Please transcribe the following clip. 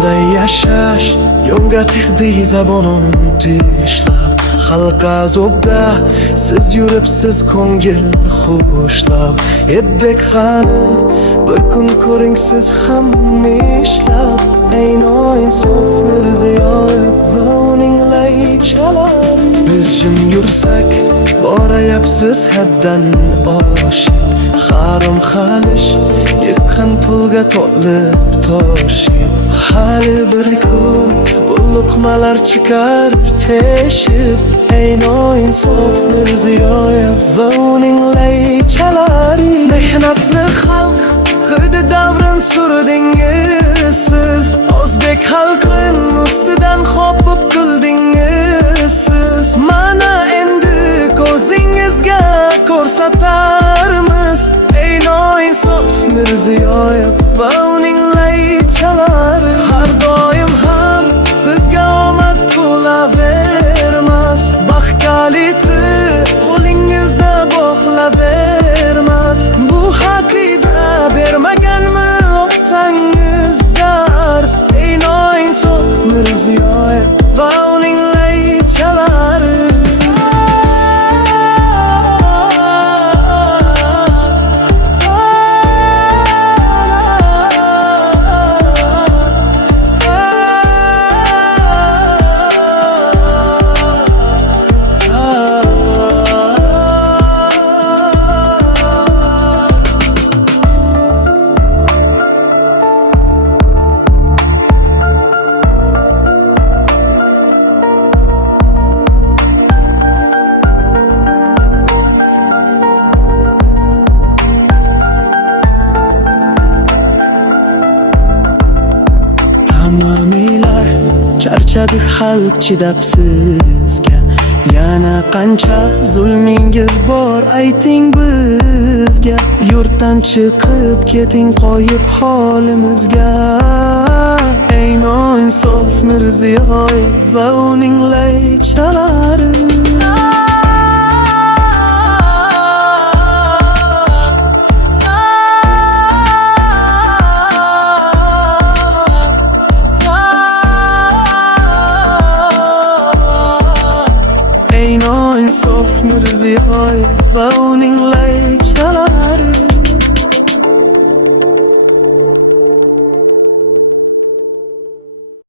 qanday yashash yo'lga tegdi zabonim tishlab xalq azobda siz yuribsiz ko'ngil xushlab eddek qani bir kun ko'ring siz ham ishlab ayno insof Mirziyoyev va uning laychalari biz jim yursak borayapsiz haddan oshib harom xalish yiqqan pulga to'lib toshib hali bir kun bu luqmalar chiqar teshib ayno insof Mirziyoyev va uning laychalari mehnatni xalq hidi davrin surdingiz siz o'zbek xalqin ustidan hopib kuldingiz siz mana endi ko'zingizga ko'rsatarmiz ayno insof Mirziyoyev va uning laychalari har doim ham sizga omad kulavermas baxt kaliti qo'lingizda bog'lavermas bu haqida bermaganmi otanggiz dars ayno insof Mirziyoyev va uning laychalari Tamomiylar charchadi xalq chidab sizga yana qancha zulmingiz bor ayting bizga yurtdan chiqib keting qo'yib holimizga ayno insof Mirziyoyev va uning laychalari